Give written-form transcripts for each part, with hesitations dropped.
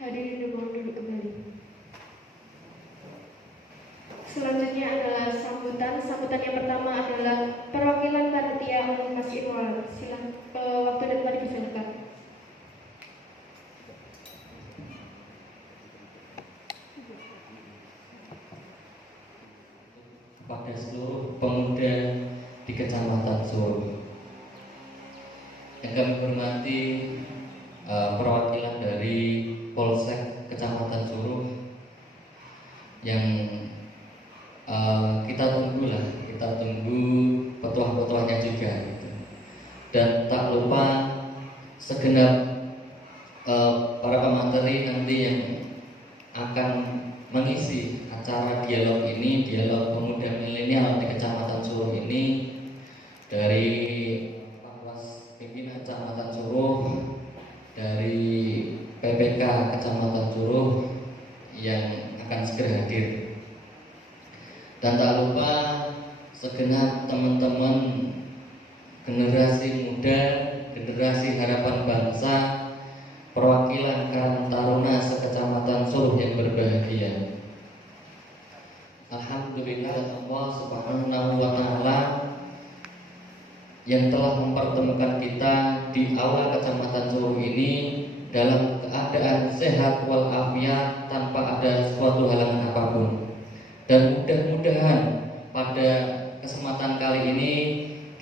Hadirin dimohon duduk kembali. Selanjutnya adalah sambutan. Sambutan yang pertama adalah perwakilan panitia oleh Mas Irwan. Silakan, waktu dan tempat dipersilakan. Kepada seluruh pemuda di Kecamatan Suruh, yang kami hormati perwakilan dari Polsek Kecamatan Suruh, yang kita tunggu petuah-petuahnya juga gitu. Dan tak lupa segenap para pemateri nanti yang akan mengisi acara dialog ini, dialog pemuda milenial di Kecamatan Suruh ini, dari pimpinan Kecamatan Suruh, dari PPK Kecamatan Suruh yang akan segera hadir. Dan tak lupa segenap teman-teman generasi muda, generasi harapan bangsa, perwakilan Karang Taruna se-Kecamatan Suruh yang berbahagia. Alhamdulillah Allah Subhanahu wa Ta'ala yang telah mempertemukan kita di awal Kecamatan Suruh ini dalam keadaan sehat walafiat tanpa ada suatu halangan apapun. Dan mudah-mudahan pada kesempatan kali ini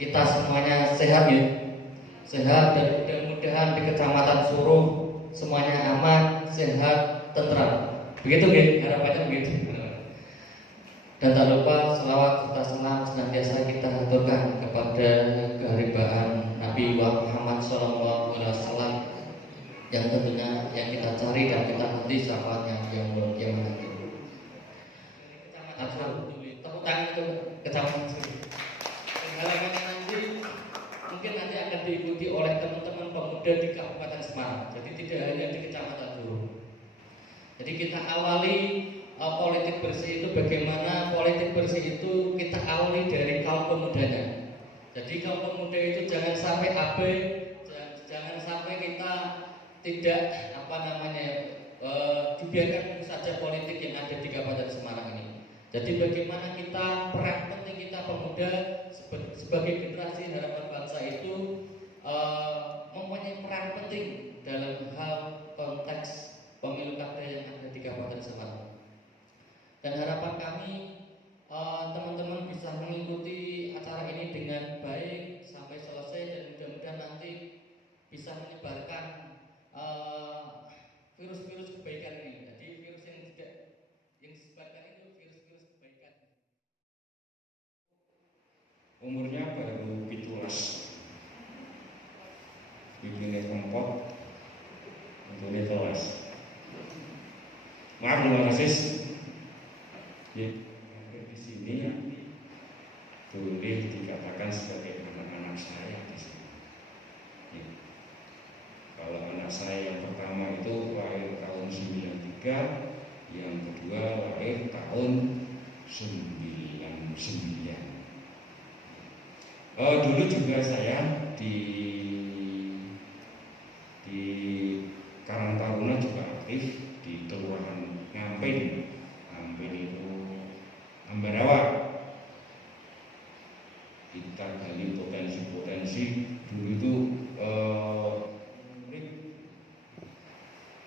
kita semuanya sehat ya, sehat, dan mudah-mudahan di Kecamatan Suruh semuanya aman, sehat, tentram. Begitu ya, harapannya begitu. Dan tak lupa selawat serta salam senantiasa kita haturkan kepada keharibaan Nabi Muhammad SAW, yang tentunya yang kita cari dan kita nanti syafaatnya yang mulia nanti. Alhamdulillah, tepuk tangan untuk Kecamatan Suruh. Halangan nanti mungkin nanti akan diikuti oleh teman-teman pemuda di Kabupaten Semarang. Jadi tidak hanya di Kecamatan Suruh. Jadi kita awali politik bersih itu bagaimana politik bersih itu kita awali dari kaum pemudanya. Jadi kaum pemuda itu jangan sampai abai, jangan sampai kita tidak dibiarkan saja politik yang ada di Kabupaten Semarang ini. Jadi bagaimana kita, peran penting kita pemuda sebagai generasi harapan bangsa itu mempunyai peran penting dalam hal konteks pemilu kada yang ada di Kabupaten Semarang. Dan harapan kami teman-teman bisa mengikuti acara ini dengan baik sampai selesai, dan mudah-mudahan nanti bisa menyebarkan virus-virus kebaikan ini. Jadi virus yang disebarkan itu virus-virus kebaikan. Umurnya baru 17, bikinnya kompot untuk kelas. Maaf, terima kasih. Di sini boleh dikatakan sebagai anak-anak saya di sini. Ya. Kalau anak saya yang pertama itu lahir tahun 93, yang kedua lahir tahun 99. Dulu juga saya di Karang Taruna juga aktif di Kelurahan Ngampen itu Ambarawa. Kita gali potensi-potensi dulu itu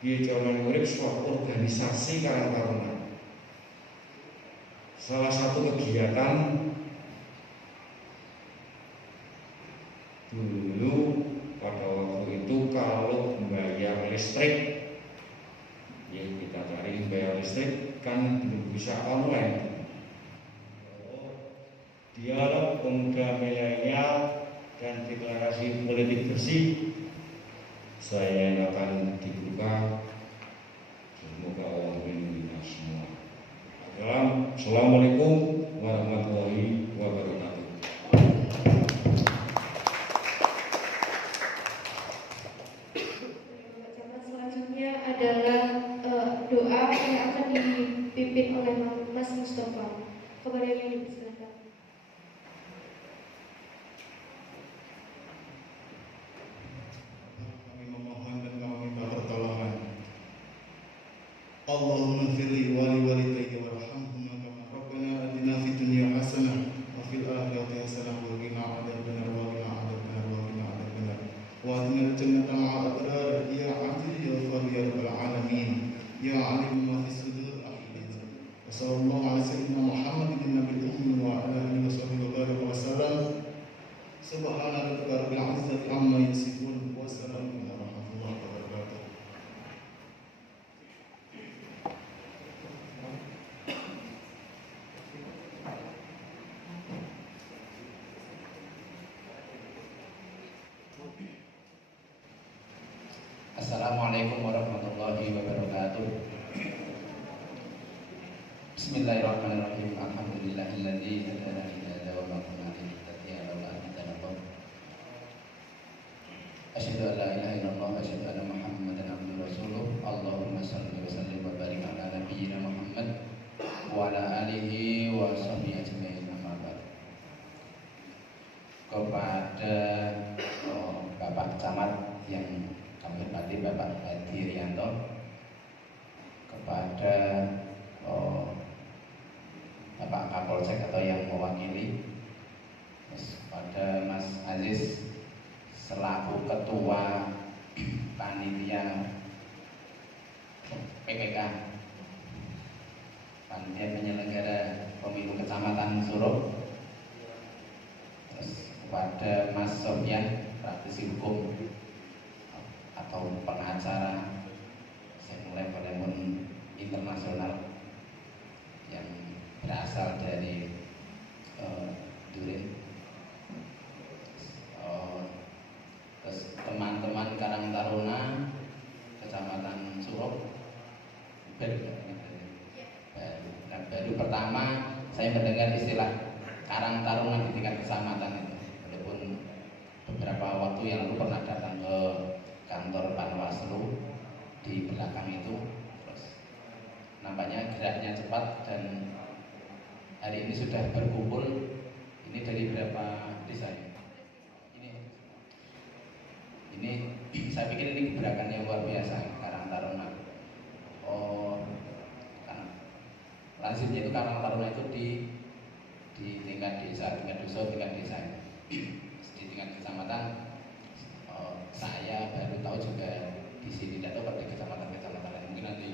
dia jaman urip suatu organisasi Karang Taruna. salah satu kegiatan dulu pada waktu itu kalau membayar listrik, ya kita cari bayar listrik kan belum bisa online. Dialog pemuda milenial dan deklarasi politik bersih saya akan dibuka. Semoga Allah melindungi kita semua. Assalamualaikum warahmatullahi wabarakatuh. Selanjutnya adalah doa yang akan dipimpin oleh Mas Mustafa. Kepada yang dipersilakan. Kami memohon dan kami minta pertolongan. Allahumma firli wali walidayya warhamhuma kama rabbana atina fid dunya hasanah wa fil akhirati hasanah wa qina adzabannar wa qina adzabannar wa qina adzabannar wa adkhilna jannata ma'al abrar ya aziz ya ghafur ya rabbal alamin ya alim ma fis sudur ahli wa sallallahu ala sayyidina Muhammadin nabiyil ummi wa ala alihi wa sahbihi wa baraka wa sallam. Subhana rabbika rabbil izzati amma yasifun wa salamun ala warahmatullahi wabarakatuh. Assalamualaikum warahmatullahi wabarakatuh. Bismillahirrahmanirrahim. Alhamdulillahilladzi hadana ila hadza wa ma kunna linahtadiya laula an hadana Allah. Asyhadu an la ilaha illallah wa asyhadu anna Muhammadan abduhu wa rasuluh. Allahumma shalli wa sallim wa barik ala nabiyyina Muhammad wa ala alihi wa sahbihi ajmain. Amma ba'd. Kepada Bapak Camat yang kami hormati, Bapak Hadi Rianto, kepada Bapak Kapolsek atau yang mewakili, kepada Mas Aziz selaku Ketua Panitia PPK Panitia Penyelenggara Pemilu Kecamatan Suruh, terus kepada Mas Sofyan, praktisi hukum atau pengacara level internasional yang berasal dari Durin, terus teman-teman Karang Taruna Kecamatan Suruh baru pertama saya mendengar istilah Karang Taruna di tingkat kecamatan itu, walaupun beberapa waktu yang lalu pernah datang ke kantor Panwaslu di belakang itu. Terus nampaknya geraknya cepat dan hari ini sudah berkumpul. Ini dari berapa desa? Ini saya pikir ini gerakan yang luar biasa, Karang Taruna. Lanjutnya itu Karang Taruna itu di tingkat desa, tingkat dusun, tingkat desa, di tingkat kecamatan. Saya baru tahu juga di sini, tidak tahu di kecamatan-kecamatan lain. Mungkin nanti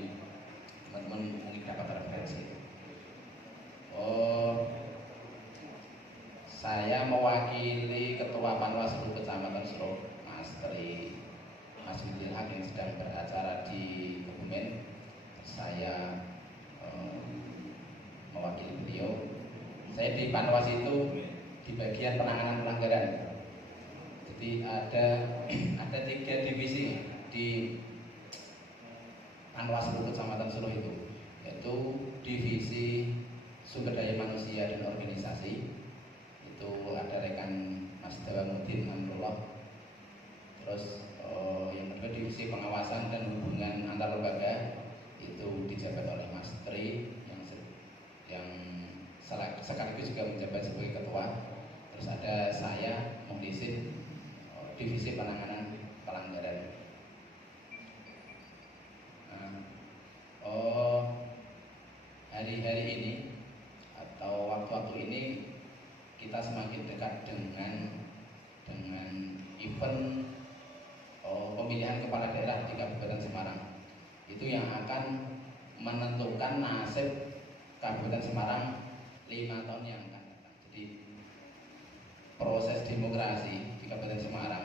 teman-teman mungkin dapat referensi. Saya mewakili Ketua Panwaslu Kecamatan Suruh, Mas Tri Mas Widil Haq yang sedang beracara di Kebumen. Saya mewakili beliau. Saya di Panwas itu di bagian penanganan pelanggaran. Jadi ada 3 divisi di Panwaslu Kecamatan Suruh itu, yaitu divisi sumber daya manusia dan organisasi. Itu ada rekan Mas Dawamuddin Amrullah. Terus yang kedua divisi pengawasan dan hubungan antar lembaga, itu dijabat oleh Mas Tri yang sekaligus juga menjabat sebagai ketua. Terus ada saya Muhlisin, divisi penanganan pelanggaran. Hari-hari ini atau waktu-waktu ini kita semakin dekat dengan event pemilihan kepala daerah di Kabupaten Semarang. Itu yang akan menentukan nasib Kabupaten Semarang 5 tahun yang akan datang. Jadi proses demokrasi di Kabupaten Semarang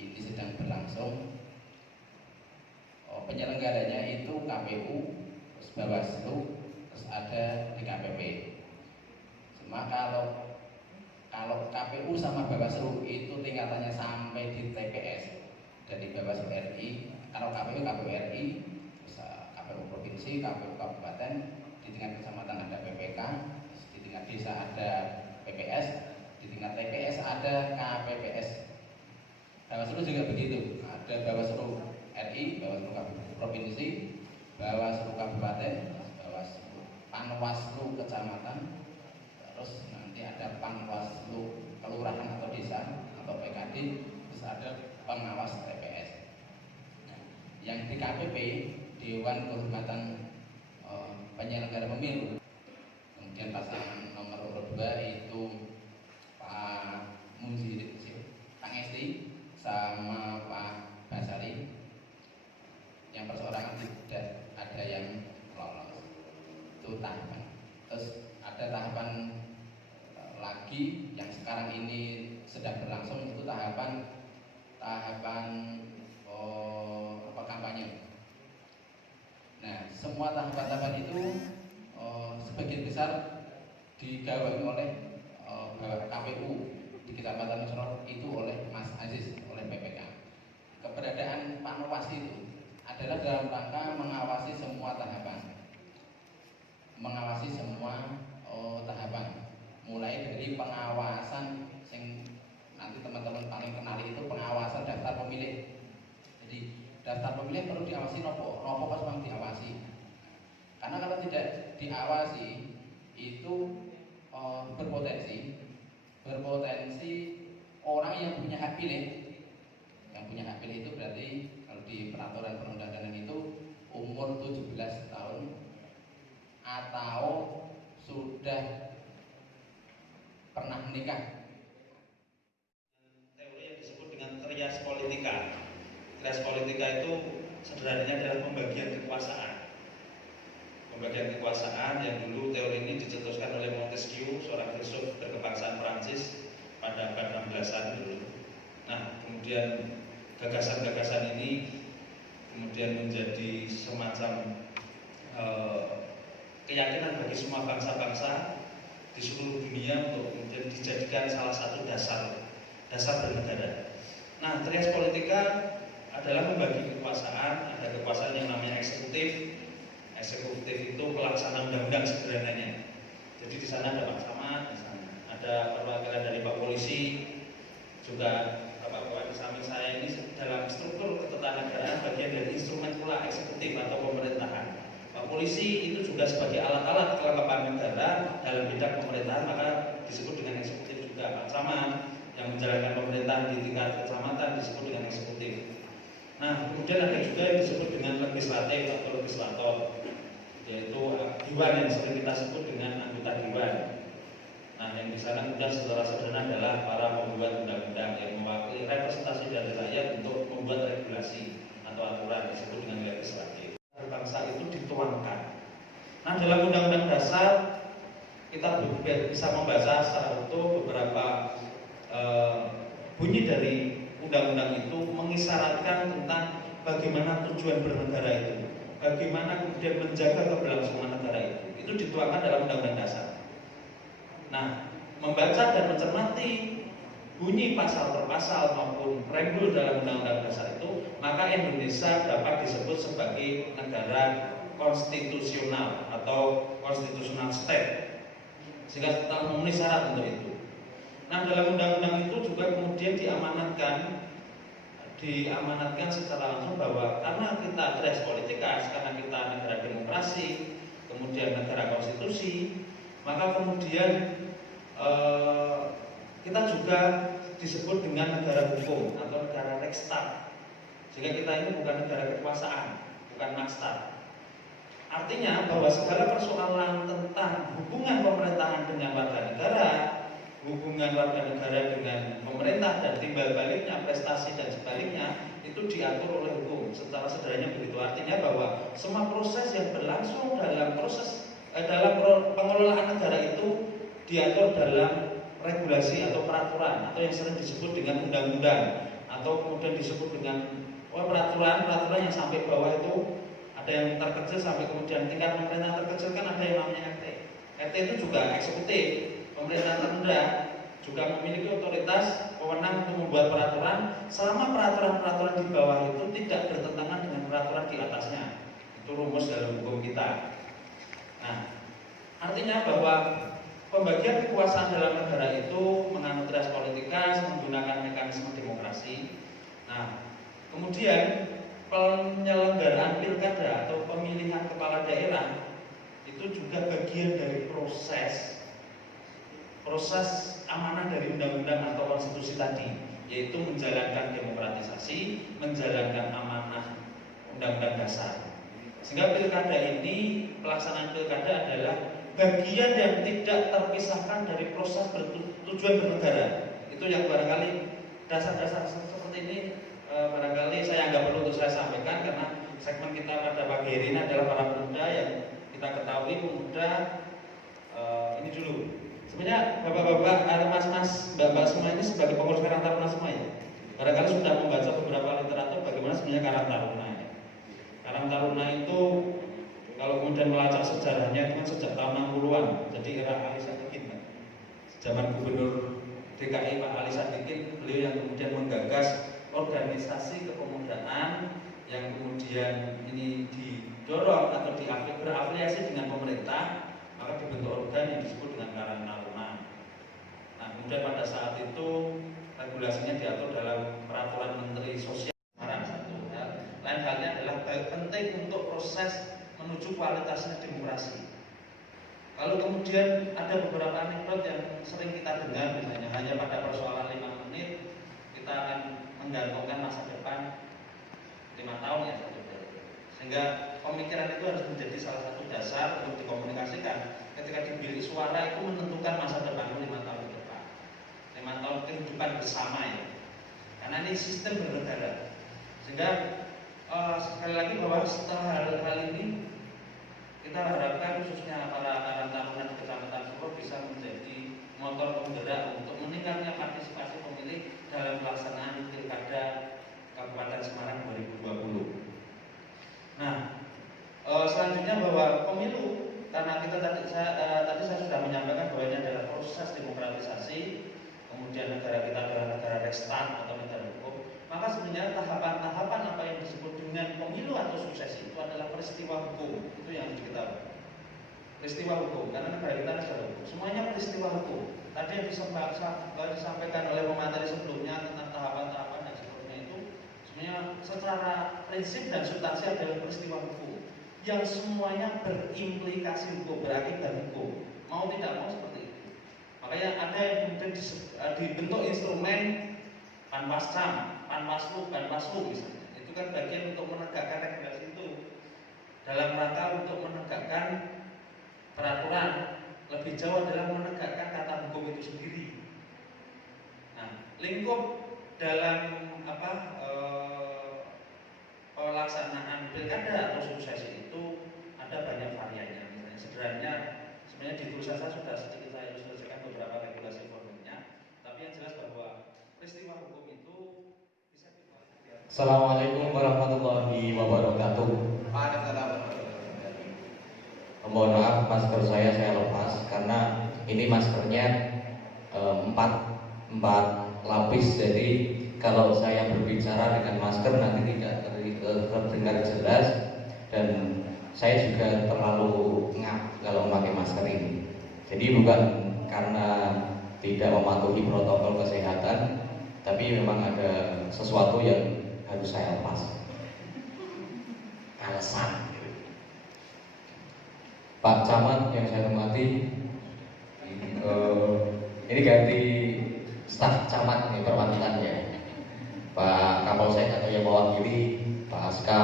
ini sedang berlangsung. Penyelenggaranya itu KPU, terus Bawaslu, terus ada DKPP. Cuma kalau KPU sama Bawaslu itu tingkatannya sampai di TPS dari Bawaslu RI. Kalau KPU RI, terus KPU provinsi, KPU kabupaten, di tingkat kecamatan ada PPK, di tingkat desa ada PPS, di tingkat TPS ada KPPS. Bawaslu juga begitu, ada Bawaslu RI, Bawaslu provinsi, Bawaslu kabupaten, Bawaslu Panwaslu kecamatan, terus nanti ada Panwaslu kelurahan atau desa atau PKD, terus ada pengawas TPS. Nah, yang di KPP, Dewan Kehormatan Penyelenggara Pemilu, kemudian pasangan nomor urut 2 itu Pak Munziri, Pak Ngesti sama Pak Basari. Yang perseorangan tidak ada yang lolos, itu tahapan. Terus ada tahapan lagi yang sekarang ini sedang berlangsung, itu tahapan kampanye. Nah, semua tahapan-tahapan itu sebagian besar digawangi oleh KPU di Kecamatan Musrol itu oleh Mas Aziz, oleh PPK. Keberadaan Panwas itu adalah dalam rangka mengawasi semua tahapan, mulai dari pengawasan yang nanti teman-teman paling kenali itu pengawasan daftar pemilih. Jadi daftar pemilih perlu diawasi nopo pas memang diawasi. Karena kalau tidak diawasi itu berpotensi orang yang punya hak pilih. Yang punya hak pilih itu berarti kalau di peraturan perundang-undangan itu umur 17 tahun atau sudah pernah menikah. Teori yang disebut dengan trias politika. Trias politika itu sederhananya adalah pembagian kekuasaan. Pembagian kekuasaan yang dulu teori ini dicetuskan oleh Montesquieu, seorang filsuf berkebangsaan Prancis pada abad 16-an dulu. Nah, kemudian gagasan-gagasan ini kemudian menjadi semacam keyakinan bagi semua bangsa-bangsa di seluruh dunia untuk kemudian dijadikan salah satu dasar bernegara. Nah, trias politika adalah membagi kekuasaan. Ada kekuasaan yang namanya eksekutif. Eksekutif itu pelaksana undang-undang sederhananya. Jadi di sana ada Pak Camat, di sana ada perwakilan dari Pak Polisi, juga Bapak-bapak di samping saya ini dalam struktur ketatanegaraan bagian dari instrumen pula eksekutif atau pemerintahan. Pak Polisi itu juga sebagai alat-alat kelengkapan negara dalam bidang pemerintahan, maka disebut dengan eksekutif juga. Pak Camat yang menjalankan pemerintahan di tingkat kecamatan disebut dengan eksekutif. Nah, kemudian ada juga yang disebut dengan legislatif atau legislator, yaitu dewan yang sering kita sebut dengan anggota dewan. Nah, yang di sana kemudian secara sederhana adalah para pembuat undang-undang yang mewakili representasi dari rakyat untuk membuat regulasi atau aturan disebut dengan legislatif. Bangsa itu dituangkan. Nah, dalam Undang-Undang Dasar kita bisa membaca secara utuh beberapa bunyi dari undang-undang itu mengisyaratkan tentang bagaimana tujuan bernegara itu, bagaimana kemudian menjaga keberlangsungan negara itu. Itu dituangkan dalam Undang-Undang Dasar. Nah, membaca dan mencermati bunyi pasal per pasal maupun preambul dalam Undang-Undang Dasar itu, maka Indonesia dapat disebut sebagai negara konstitusional atau constitutional state, sehingga kita memenuhi syarat untuk itu. Nah, dalam undang-undang itu juga kemudian diamanatkan secara langsung bahwa karena kita trias politika, karena kita negara demokrasi, kemudian negara konstitusi, maka kemudian kita juga disebut dengan negara hukum atau negara Rechtsstaat. Sehingga kita ini bukan negara kekuasaan, bukan Makstat. Artinya bahwa segala persoalan tentang hubungan pemerintahan dengan warga negara, hubungan warga negara dengan pemerintah dan timbal baliknya, prestasi dan sebaliknya, itu diatur oleh hukum. Secara sederhananya begitu. Artinya bahwa semua proses yang berlangsung dalam pengelolaan negara itu diatur dalam regulasi atau peraturan atau yang sering disebut dengan undang-undang atau kemudian disebut dengan peraturan yang sampai bawah itu ada yang terkecil sampai kemudian tingkat pemerintah terkecil kan ada yang namanya RT. RT itu juga eksekutif, pemerintah terendah juga memiliki otoritas wewenang untuk membuat peraturan selama peraturan-peraturan di bawah itu tidak bertentangan dengan peraturan di atasnya. Itu rumus dalam hukum kita. Nah, artinya bahwa pembagian kekuasaan dalam negara itu menganut res politika menggunakan mekanisme demokrasi. Nah, kemudian penyelenggaraan pilkada atau pemilihan kepala daerah itu juga bagian dari proses amanah dari undang-undang atau konstitusi tadi, yaitu menjalankan demokratisasi, menjalankan amanah undang-undang dasar. Sehingga pilkada ini, pelaksanaan pilkada adalah bagian yang tidak terpisahkan dari proses bertujuan bernegara. Itu yang barangkali dasar-dasar seperti ini barangkali saya anggap perlu untuk saya sampaikan, karena segmen kita pada pagi hari ini adalah para pemuda yang kita ketahui pemuda ini dulu. Sebenarnya bapak-bapak, mas-mas, mbak-mbak semua ini sebagai pengurus Karang Taruna semua ya. Barangkali sudah membaca beberapa literatur bagaimana sebenarnya Karang Taruna ya. Karang Taruna itu kalau kemudian melacak sejarahnya itu kan sejak tahun 60-an. Jadi era Ali Sadikin kan. Zaman Gubernur DKI Pak Ali Sadikin, beliau yang kemudian menggagas organisasi kepemudaan yang kemudian ini didorong atau berafiliasi dengan pemerintah, maka dibentuk organ yang disebut dengan Karang Taruna. Nah, kemudian pada saat itu regulasinya diatur dalam peraturan Menteri Sosial. Satu hal, lain halnya adalah penting untuk proses menuju kualitasnya demokrasi. Kalau kemudian ada beberapa anekdot yang sering kita dengar, misalnya hanya pada persoalan 5 menit kita akan menggantungkan masa depan 5 tahun ya, sehingga pemikiran itu harus menjadi salah satu dasar untuk dikomunikasikan. Ketika di bilik suara itu menentukan masa depan 5 tahun ke depan, 5 tahun kehidupan bersama ya, karena ini sistem bernegara. Sehingga sekali lagi bahwa setelah hal ini kita harapkan khususnya para Karang Taruna di Kecamatan Suro bisa menjadi motor penggerak untuk meningkatnya partisipasi pemilih dalam pelaksanaan pilkada Kabupaten Semarang 2020. Nah, selanjutnya bahwa pemilu, karena kita tadi saya sudah menyampaikan bahwa ini adalah proses demokratisasi, kemudian negara kita adalah negara Rekstag atau negara hukum, maka sebenarnya tahapan-tahapan apa yang disebut dengan pemilu atau suksesi itu adalah peristiwa hukum. Itu yang harus diketahui. Peristiwa hukum, karena negara kita negara hukum, semuanya peristiwa hukum. Tadi yang disampaikan oleh pemateri sebelumnya tentang tahapan-tahapan dan seterusnya itu sebenarnya secara prinsip dan substansi adalah peristiwa hukum yang semuanya berimplikasi hukum, berakibat hukum, mau tidak mau seperti itu. Makanya ada yang kemudian dibentuk instrumen Panwascam, Panwaslu misalnya. Itu kan bagian untuk menegakkan regulasi itu dalam rangka untuk menegakkan peraturan. Lebih jauh adalah menegakkan kata hukum itu sendiri. Nah, lingkup dalam pelaksanaan pilkada atau suksesi itu ada banyak variannya. Misalnya sederhananya, sebenarnya di tulisan saya sudah sedikit saya ilustrasikan beberapa regulasi formulnya, tapi yang jelas bahwa peristiwa hukum itu bisa dibuat. Assalamualaikum warahmatullahi wabarakatuh. Mohon maaf, masker saya lepas karena ini maskernya 4 lapis, jadi kalau saya berbicara dengan masker nanti tidak terdengar jelas, dan saya juga terlalu ngap kalau memakai masker ini. Jadi bukan karena tidak mematuhi protokol kesehatan, tapi memang ada sesuatu yang harus saya lepas. Alasan. Pak Camat yang saya hormati, ini ganti staf camat ini perwakilan ya. Pak Kapolsek atau yang mewakili, Pak Aska,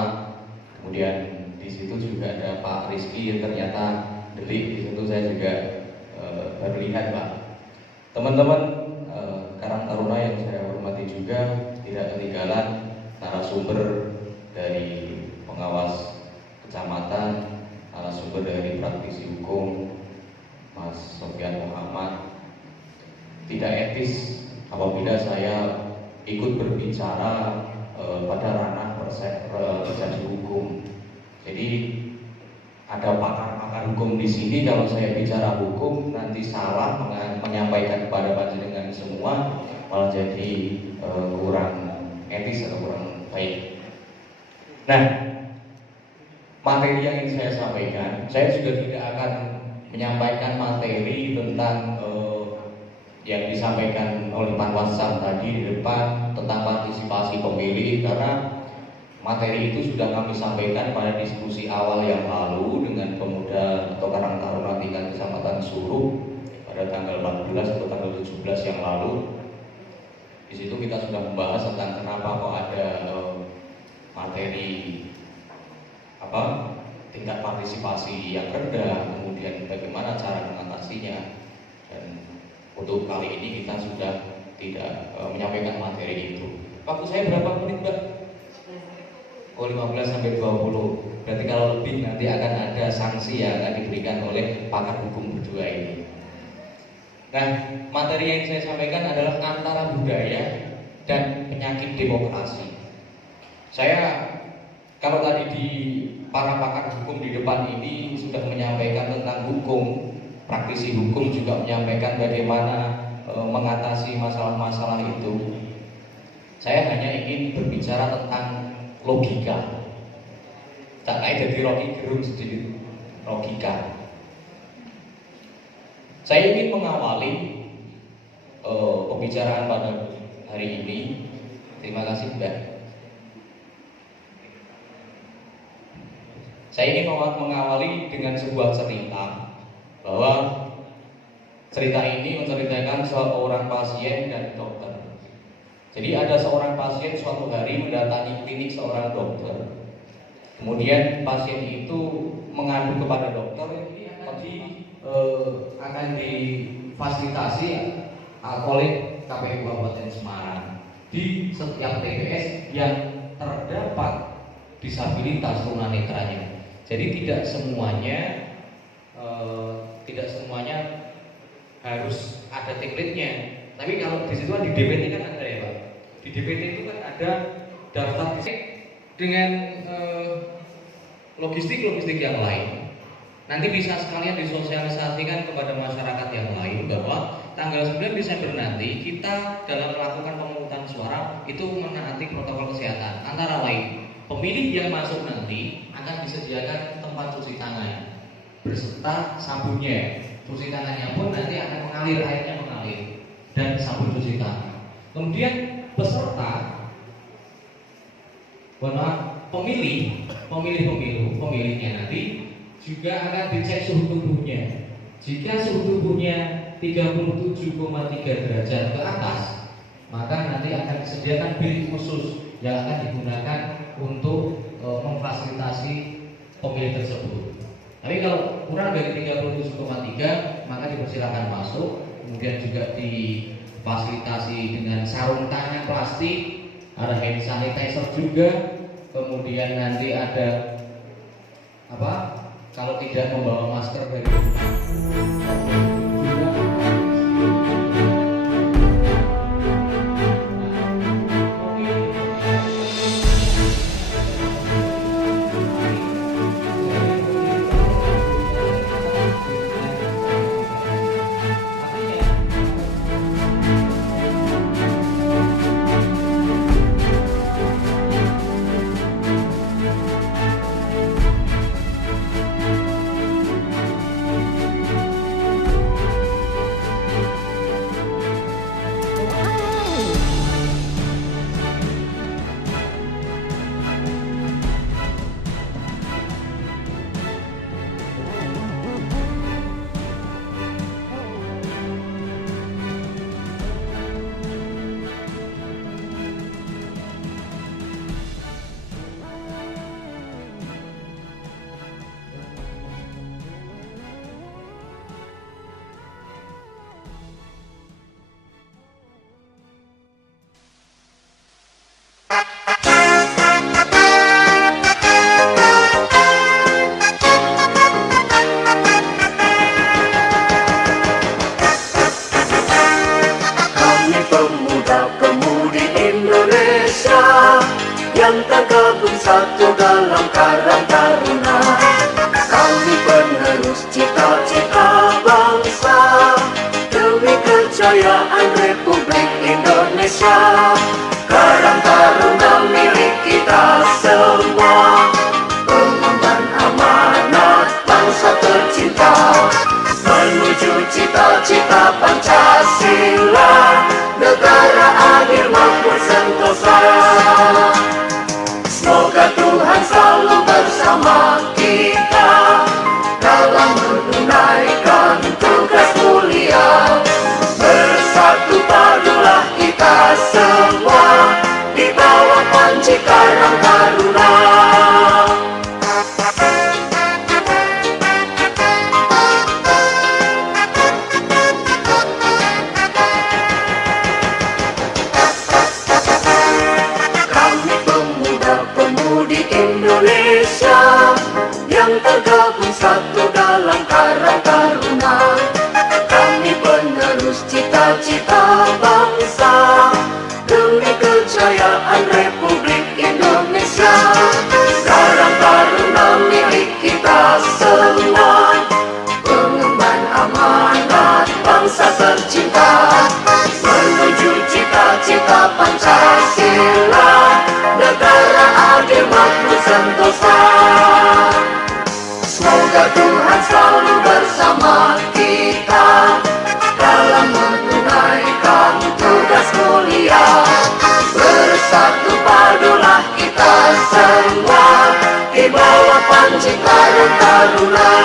kemudian di situ juga ada Pak Rizky yang ternyata delik di situ, saya juga baru lihat Pak. Teman-teman Karang Taruna yang saya hormati juga, tidak ketinggalan narasumber dari pengawas kecamatan, narasumber dari praktisi hukum, Mas Sofyan Muhammad, tidak etis apabila saya ikut berbicara pada ranah persepsi hukum. Jadi ada pakar-pakar hukum di sini. Kalau saya bicara hukum nanti salah menyampaikan kepada panjenengan semua, malah jadi kurang etis atau kurang baik. Nah, materi yang ingin saya sampaikan, saya juga tidak akan menyampaikan materi tentang yang disampaikan oleh Pak Wassam tadi di depan tentang partisipasi pemilih, karena materi itu sudah kami sampaikan pada diskusi awal yang lalu dengan pemuda atau Karang Taruna tingkat Kecamatan Suruh pada tanggal 14 atau tanggal 17 yang lalu. Di situ kita sudah membahas tentang kenapa kok ada materi tingkat partisipasi yang rendah, kemudian bagaimana cara mengatasinya. Dan untuk kali ini kita sudah tidak menyampaikan materi itu. Waktu saya berapa menit, Mbak? Oh, 15 sampai 20. Berarti kalau lebih nanti akan ada sanksi yang akan diberikan oleh pakar hukum berdua ini. Nah, materi yang saya sampaikan adalah antara budaya dan penyakit demokrasi. Saya kalau tadi di para pakar hukum di depan ini sudah menyampaikan tentang hukum, praktisi hukum juga menyampaikan bagaimana mengatasi masalah-masalah itu. Saya hanya ingin berbicara tentang logika. Tak kayak jadi Rocky Gerung sedikit logika. Saya ingin mengawali pembicaraan pada hari ini. Terima kasih, Mbak. Saya ingin mengawali dengan sebuah cerita, bahwa cerita ini menceritakan seorang pasien dan dokter. Jadi ada seorang pasien suatu hari mendatangi klinik seorang dokter. Kemudian pasien itu mengadu kepada dokter, akan difasilitasi oleh KPU Kabupaten Semarang di setiap TPS yang terdapat disabilitas tunanetranya. Jadi tidak semuanya harus ada template-nya. Tapi kalau di situ di DPT kan ada ya, Pak. Di DPT itu kan ada daftar dengan logistik yang lain. Nanti bisa sekalian disosialisasikan kepada masyarakat yang lain bahwa tanggal 9 Desember nanti kita dalam melakukan pemungutan suara itu menaati protokol kesehatan. Antara lain, pemilih yang masuk nanti akan disediakan tempat cuci tangan beserta sabunnya. Cuci tangannya pun nanti akan airnya mengalir dan sabun cuci tangan. Kemudian pemilihnya nanti juga akan dicek suhu tubuhnya. Jika suhu tubuhnya 37,3 derajat ke atas, maka nanti akan disediakan bilik khusus yang akan digunakan untuk memfasilitasi pemilih tersebut. Tapi kalau kurang dari 37,3, maka dipersilakan masuk. Kemudian juga difasilitasi dengan sarung tangan plastik, ada hand sanitizer juga. Kemudian nanti ada kalau tidak membawa masker dari yang tergabung satu dalam Karang Taruna. Kami penerus cita-cita bangsa demi kejayaan Republik Indonesia. Karang Taruna milik kita semua, pengemban amanat bangsa tercinta, menuju cita-cita Pancasila, negara adil makmur sentosa. Semoga Tuhan selalu bersama kita dalam menunaikan tugas mulia. Bersatu padulah kita semua di bawah panji Karang Taruna. Kami pemuda-pemudi Indonesia yang tergabung satu dalam Karang Taruna. Kami penerus cita-cita bangsa demi kejayaan Republik Indonesia. Karang Taruna milik kita semua, pengemban amanat bangsa tercinta, menuju cita-cita Pancasila, negara adil makmur sentosa. Semoga Tuhan selalu bersama kita dalam menunaikan tugas mulia. Bersatu padulah kita semua di bawah panji Karang Taruna.